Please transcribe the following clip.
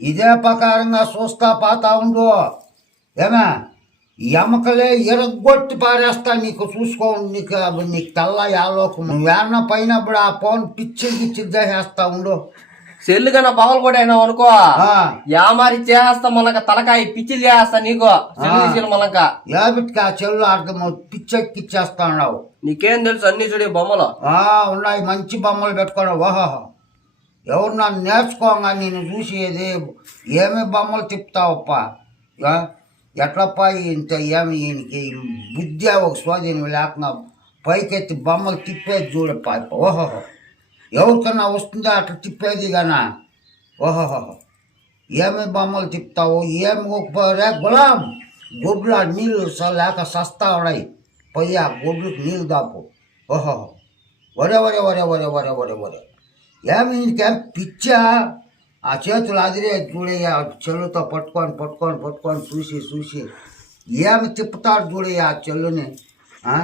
ఇదే ప్రకారంగా చూస్తా పోతా ఉండు. ఏమే ఎమకలే ఎరగొట్టి పారేస్తా. నీకు చూసుకో, నీకు తెల్ల యాలోకం. నువ్వేమన్నా పైనప్పుడు ఆ ఫోన్ పిచ్చి చేసేస్తా ఉండు. సెల్లు కన్నా పగలు కూడా అయినావు అనుకో, యామారి చేస్తా మనక తలకాయ పిచ్చిలు చేస్తా నీకు. సెల్లు మనక యాబిట్కి ఆ చెల్లు అర్థం పిచ్చెక్కిచ్చేస్తా ఉన్నావు. నీకేం తెలుసు అన్ని చూడే బొమ్మలు ఉన్నాయి, మంచి బొమ్మలు పెట్టుకోవడం. ఓహో, ఎవరు నన్ను నేర్చుకోగా నేను చూసేది. ఏమి బొమ్మలు తిప్పుతావప్ప? ఎట్లప్ప ఇంత ఏమి ఈయనకి బుద్ధి ఒక స్వాధీనం లేకుండా పైకెత్తి బొమ్మలు తిప్పేది చూడప్ప. ఓహో, ఎవరికన్నా వస్తుందా అట్లా తిప్పేది గానా? ఓహోహో, ఏమి బొమ్మలు తిప్పుతావు? ఏమి రే గులాం, గొడ్లు నీళ్ళు లేక సస్తా ఉన్నాయి. పోయి ఆ గొడ్లకు నీళ్ళు దాపు. ఓహో, ఒరే ఒరే ఒరే ఒరే ఒరే ఒరే ఒరే, ఏమి ఇంకేం పిచ్చా? ఆ చేతులు అదిరే చూడయ్యా, చెల్లుతో పట్టుకొని చూసి ఏమి తిప్పుతాడు చూడయ్యా ఆ చెల్లుని.